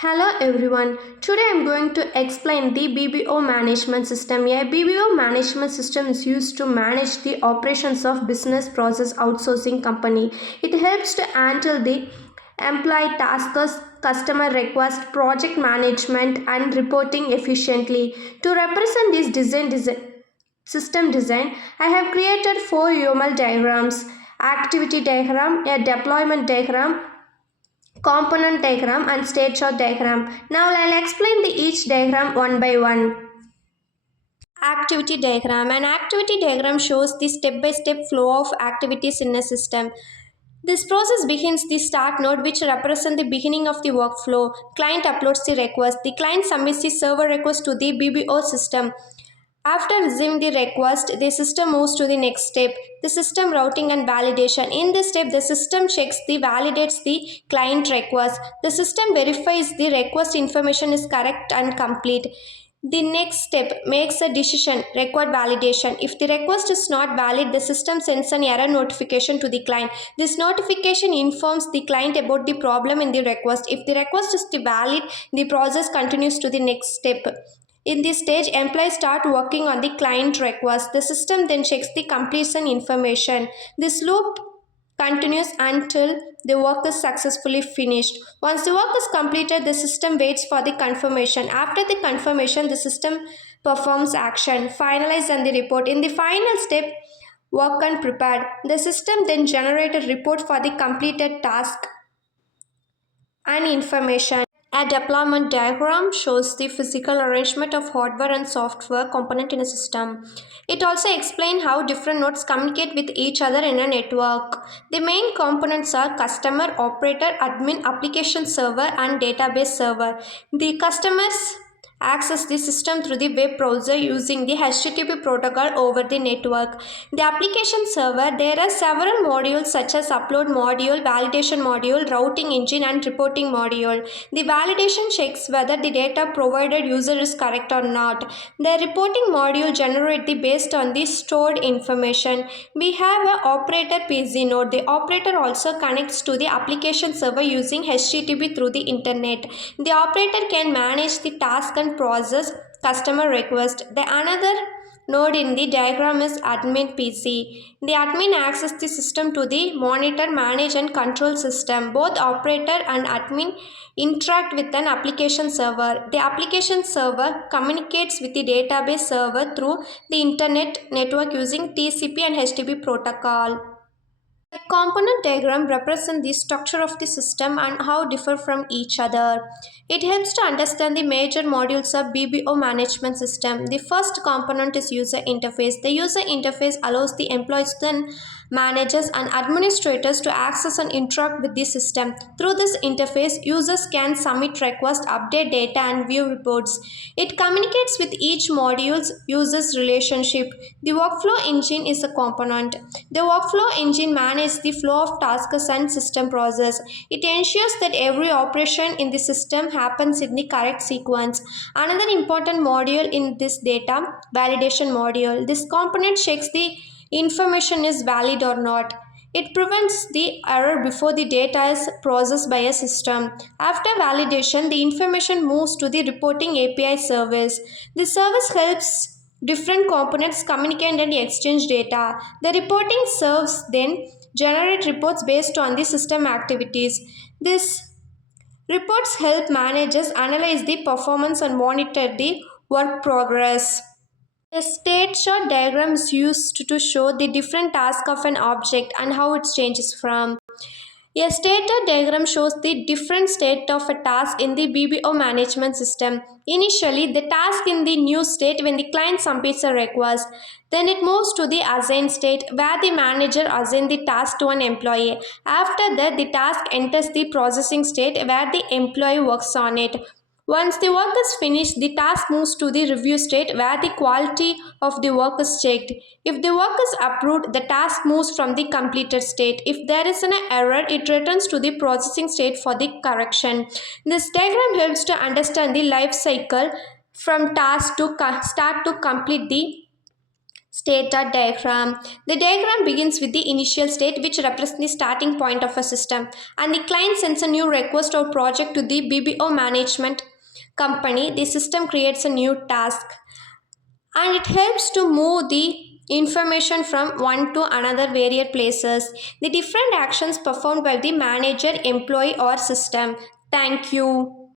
Hello everyone. Today I'm going to explain the BPO management system. A BPO management system is used to manage the operations of business process outsourcing company. It helps to handle the employee tasks, customer request, project management and reporting efficiently. To represent this system design, I have created four UML diagrams: activity diagram, a deployment diagram, component diagram and state chart diagram. Now I'll explain each diagram one by one. Activity diagram. An activity diagram shows the step-by-step flow of activities in a system. This process begins the start node, which represents the beginning of the workflow. Client uploads the request. The client submits the server request to the BPO system. After receiving the request, the system moves to the next step, the system routing and validation. In this step, the system checks the validates the client request. The system verifies the request information is correct and complete. The next step makes a decision, record validation. If the request is not valid, the system sends an error notification to the client. This notification informs the client about the problem in the request. If the request is valid, the process continues to the next step. In this stage, employees start working on the client request. The system then checks the completion information. This loop continues until the work is successfully finished. Once the work is completed, the system waits for the confirmation. After the confirmation, the system performs action, finalize and the report. In the final step, work and prepared. The system then generates a report for the completed task and information. A deployment diagram shows the physical arrangement of hardware and software component in a system. It also explains how different nodes communicate with each other in a network. The main components are customer, operator, admin, application server, and database server. The customers access the system through the web browser using the HTTP protocol over the network. The application server, there are several modules such as upload module, validation module, routing engine and reporting module. The validation checks whether the data provided user is correct or not. The reporting module generates the based on the stored information. We have an operator PZ node. The operator also connects to the application server using HTTP through the internet. The operator can manage the task and process customer request. The another node in the diagram is admin PC. The admin accesses the system to the monitor, manage and control system. Both operator and admin interact with an application server. The application server communicates with the database server through the internet network using TCP and HTTP protocol. The component diagram represents the structure of the system and how differ from each other. It helps to understand the major modules of BPO management system. The first component is user interface. The user interface allows the employees, then managers and administrators to access and interact with the system. Through this interface, users can submit requests, update data and view reports. It communicates with each module's users relationship. The workflow engine is a component. The workflow engine manages the flow of tasks and system process. It ensures that every operation in the system happens in the correct sequence. Another important module in this data validation module. This component checks the information is valid or not. It prevents the error before the data is processed by a system. After validation, the information moves to the reporting API service. The service helps different components communicate and exchange data. The reporting serves then generate reports based on the system activities. These reports help managers analyze the performance and monitor the work progress. A state chart diagram is used to show the different tasks of an object and how it changes from. A state diagram shows the different state of a task in the BPO management system. Initially, the task in the new state when the client submits a request. Then it moves to the assigned state where the manager assigns the task to an employee. After that, the task enters the processing state where the employee works on it. Once the work is finished, the task moves to the review state where the quality of the work is checked. If the work is approved, the task moves from the completed state. If there is an error, it returns to the processing state for the correction. This diagram helps to understand the life cycle from task to start to complete the State or diagram. The diagram begins with the initial state, which represents the starting point of a system, and the client sends a new request or project to the BBO management company. The system creates a new task, and it helps to move the information from one to another various places. The different actions performed by the manager, employee, or system. Thank you.